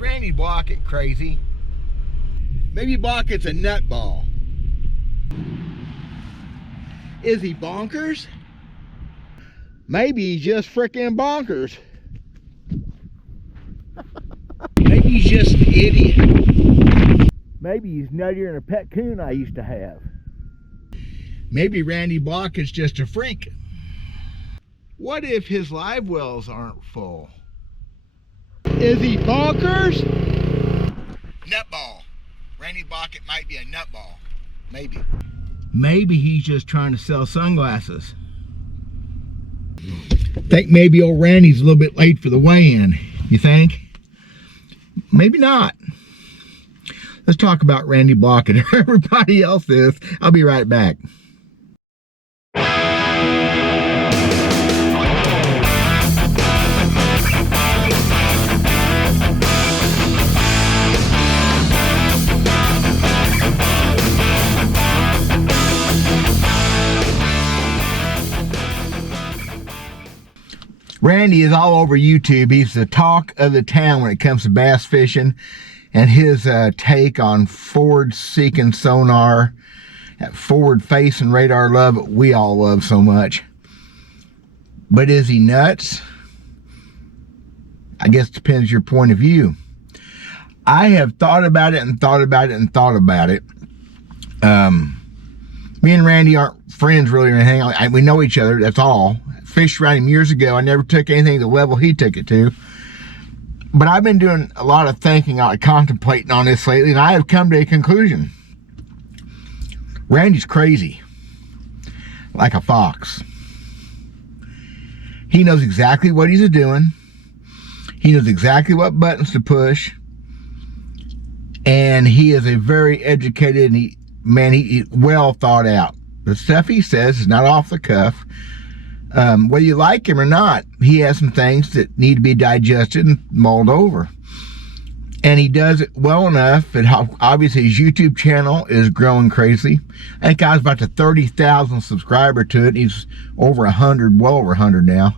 Is Randy Blaukat crazy? Maybe Blaukat's a nutball. Is he bonkers? Maybe he's just frickin' bonkers. Maybe he's just an idiot. Maybe he's nuttier than a pet coon I used to have. Maybe Randy Blaukat's just a freak. What if his live wells aren't full? Is he bonkers? Nutball. Randy Blaukat might be a nutball. Maybe. Maybe he's just trying to sell sunglasses. Think maybe old Randy's a little bit late for the weigh-in. You think? Maybe not. Let's talk about Randy Blaukat. Everybody else is. I'll be right back. Randy is all over YouTube. He's the talk of the town when it comes to bass fishing, and his take on forward-seeking sonar, that forward-facing radar love that we all love so much. But is he nuts? I guess it depends your point of view. I have thought about it and thought about it and thought about it. Me and Randy aren't friends really or anything. We know each other, that's all. Fished around him years ago. I never took anything to the level he took it to. But I've been doing a lot of thinking, contemplating on this lately, and I have come to a conclusion. Randy's crazy. Like a fox. He knows exactly what he's doing. He knows exactly what buttons to push. And he is a very educated man. He well thought out. The stuff he says is not off the cuff. Whether you like him or not, he has some things that need to be digested and mulled over. And he does it well enough that obviously his YouTube channel is growing crazy. I think I was about to 30,000 subscriber to it. He's over 100, well over 100 now.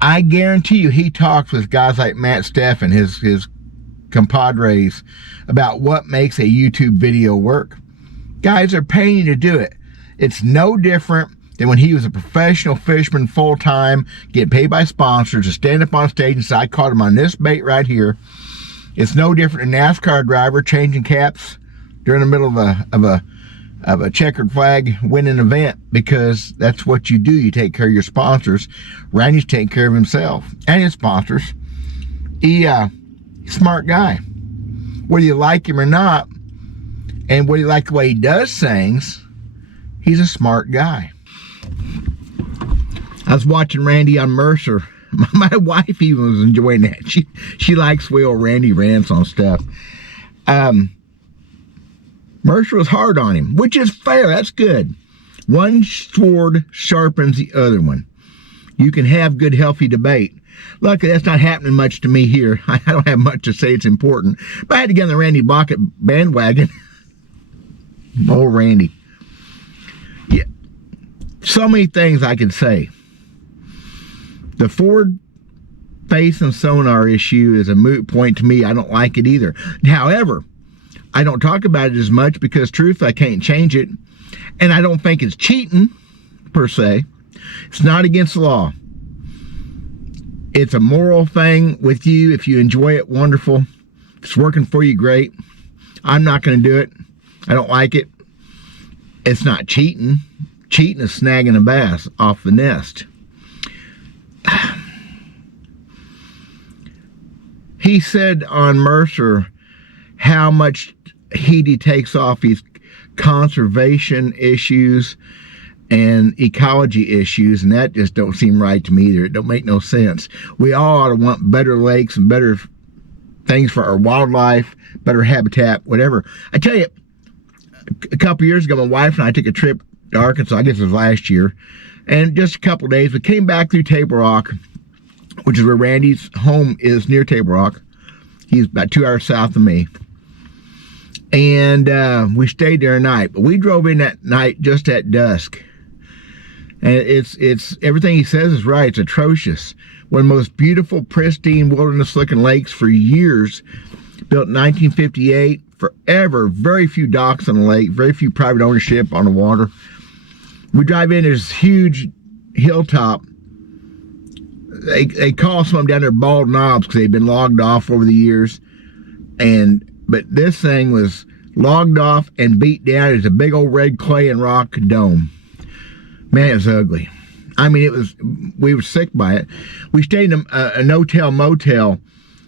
I guarantee you he talks with guys like Matt Steffen, his compadres, about what makes a YouTube video work. Guys are paying you to do it. It's no different than when he was a professional fisherman full-time, getting paid by sponsors to stand up on stage and say, I caught him on this bait right here. It's no different than a NASCAR driver changing caps during the middle of a checkered flag winning event, because that's what you do. You take care of your sponsors. Randy's taking care of himself and his sponsors. He's a smart guy. Whether you like him or not, and whether you like the way he does things, he's a smart guy. I was watching Randy on Mercer. My wife even was enjoying that. She likes the way old Randy rants on stuff. Mercer was hard on him, which is fair. That's good. One sword sharpens the other one. You can have good, healthy debate. Luckily, that's not happening much to me here. I don't have much to say. It's important. But I had to get on the Randy Blaukat bandwagon. Oh, Randy. Yeah. So many things I could say. The forward face and sonar issue is a moot point to me. I don't like it either. However, I don't talk about it as much because, truth, I can't change it. And I don't think it's cheating, per se. It's not against the law. It's a moral thing with you. If you enjoy it, wonderful. If it's working for you, great. I'm not going to do it. I don't like it. It's not cheating. Cheating is snagging a bass off the nest. He said on Mercer how much heat he takes off these conservation issues and ecology issues, and that just don't seem right to me either. It don't make no sense. We all ought to want better lakes and better things for our wildlife, better habitat, whatever. I tell you, a couple years ago, my wife and I took a trip to Arkansas. I guess it was last year. And just a couple of days, we came back through Table Rock, which is where Randy's home is, near Table Rock. He's about 2 hours south of me. And we stayed there a night. But we drove in that night just at dusk. And it's everything he says is right. It's atrocious. One of the most beautiful, pristine, wilderness-looking lakes for years. Built in 1958. Forever. Very few docks on the lake. Very few private ownership on the water. We drive in, there's this huge hilltop. They call some of them down there bald knobs because they've been logged off over the years. But this thing was logged off and beat down. It's a big old red clay and rock dome. Man, it was ugly. I mean, we were sick by it. We stayed in a no-tell motel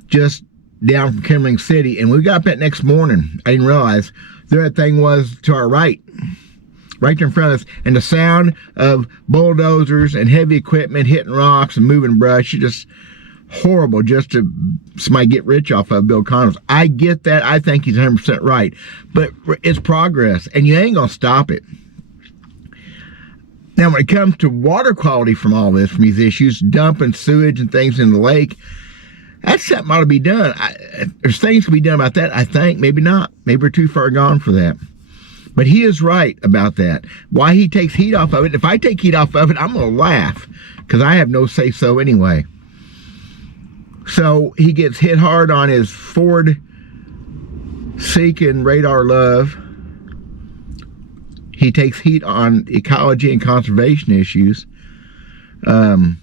just down from Kimberling City, and we got up that next morning. I didn't realize there that thing was to our right there in front of us, and the sound of bulldozers and heavy equipment hitting rocks and moving brush, just horrible just to somebody get rich off of Bill Connors. I get that. I think he's 100% right, but it's progress, and you ain't gonna stop it. Now, when it comes to water quality from all this, from these issues, dumping sewage and things in the lake, that's something ought to be done. There's things to be done about that, I think. Maybe not. Maybe we're too far gone for that. But he is right about that. Why he takes heat off of it. If I take heat off of it, I'm going to laugh because I have no say-so anyway. So he gets hit hard on his Ford Seeking Radar Love. He takes heat on ecology and conservation issues. You're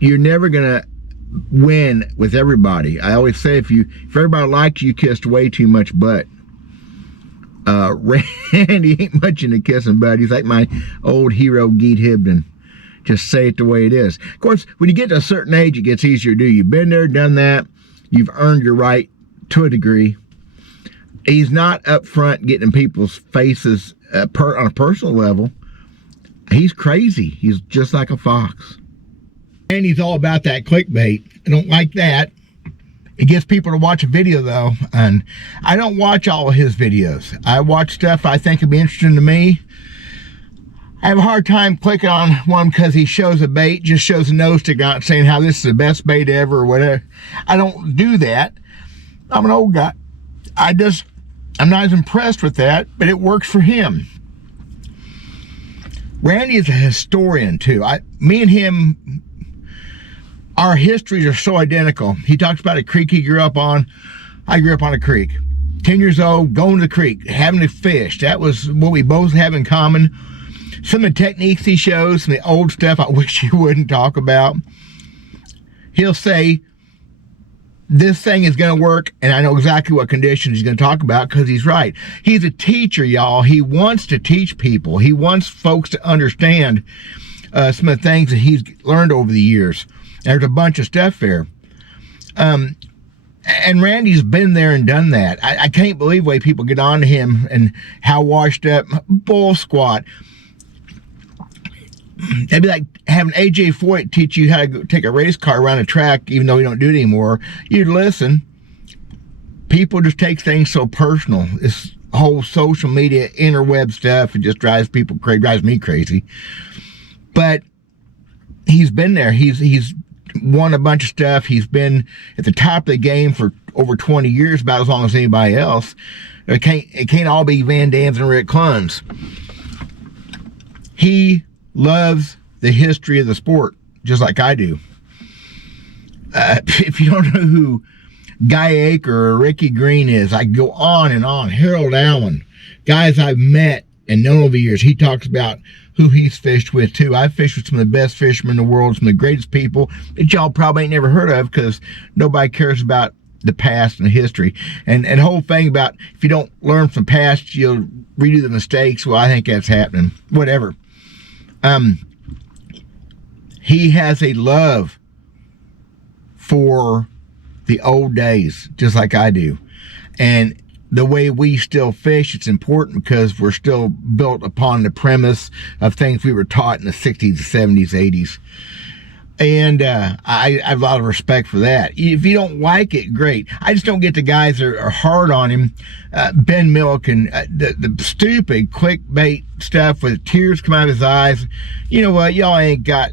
never going to win with everybody. I always say if everybody likes you, kissed way too much butt. Randy ain't much into kissing butt. He's like my old hero, Geet Hibden. Just say it the way it is. Of course, when you get to a certain age, it gets easier to do. You've been there, done that. You've earned your right to a degree. He's not up front getting in people's faces on a personal level. He's crazy. He's just like a fox. And he's all about that clickbait. I don't like that. It gets people to watch a video, though, and I don't watch all of his videos. I watch stuff I think would be interesting to me. I have a hard time clicking on one because he shows a bait, just shows a nose stick out saying how this is the best bait ever or whatever. I don't do that. I'm an old guy. I'm not as impressed with that, but it works for him. Randy is a historian, too. Me and him, our histories are so identical. He talks about a creek he grew up on. I grew up on a creek. 10 years old, going to the creek, having to fish. That was what we both have in common. Some of the techniques he shows, some of the old stuff I wish he wouldn't talk about. He'll say, this thing is going to work, and I know exactly what conditions he's going to talk about because he's right. He's a teacher, y'all. He wants to teach people. He wants folks to understand some of the things that he's learned over the years. There's a bunch of stuff there. And Randy's been there and done that. I can't believe the way people get on to him and how washed up. Bull squat. That'd be like having AJ Foyt teach you how to take a race car around a track, even though we don't do it anymore. You'd listen. People just take things so personal. This whole social media, interweb stuff, it just drives people crazy, drives me crazy. But he's been there. He's won a bunch of stuff. He's been at the top of the game for over 20 years, about as long as anybody else. It can't all be Van Dams and Rick Cluns. He loves the history of the sport, just like I do. If you don't know who Guy Aker or Ricky Green is, I go on and on. Harold Allen, guys I've met and known over the years. He talks about who he's fished with, too. I've fished with some of the best fishermen in the world, some of the greatest people that y'all probably ain't never heard of because nobody cares about the past and the history. And the whole thing about if you don't learn from past, you'll redo the mistakes. Well, I think that's happening. Whatever. He has a love for the old days, just like I do. And the way we still fish, it's important because we're still built upon the premise of things we were taught in the 60s, 70s, 80s. And I have a lot of respect for that. If you don't like it, great. I just don't get the guys that are hard on him. Ben Milliken, the stupid clickbait stuff with tears come out of his eyes. You know what? Y'all ain't got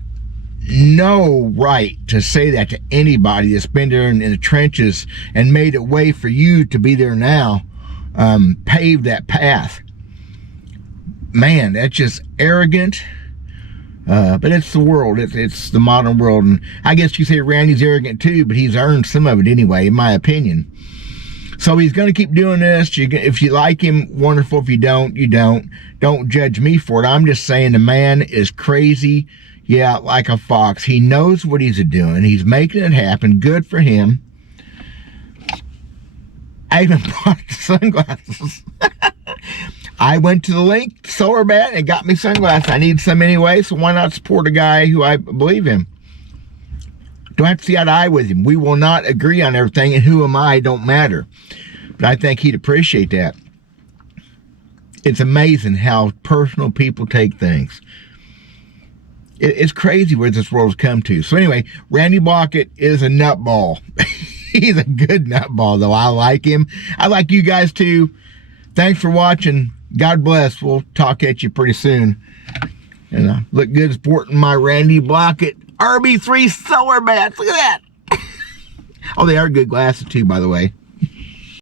no right to say that to anybody that's been there in the trenches and made a way for you to be there now, paved that path. Man, that's just arrogant, But it's the world. It's the modern world. And I guess you say Randy's arrogant too, but he's earned some of it anyway, in my opinion. So he's going to keep doing this. If you like him, wonderful. If you don't, you don't. Don't judge me for it. I'm just saying the man is crazy. Yeah, like a fox. He knows what he's doing. He's making it happen. Good for him. I even bought the sunglasses. I went to the link, Solar Bat, and got me sunglasses. I need some anyway, so why not support a guy who I believe in? Don't have to see eye to eye with him. We will not agree on everything, and who am I don't matter. But I think he'd appreciate that. It's amazing how personal people take things. It's crazy where this world's come to. So anyway, Randy Blaukat is a nutball. He's a good nutball, though. I like him. I like you guys, too. Thanks for watching. God bless. We'll talk at you pretty soon. And look good sporting my Randy Blaukat RB3 Solar Bats. Look at that. Oh, they are good glasses, too, by the way.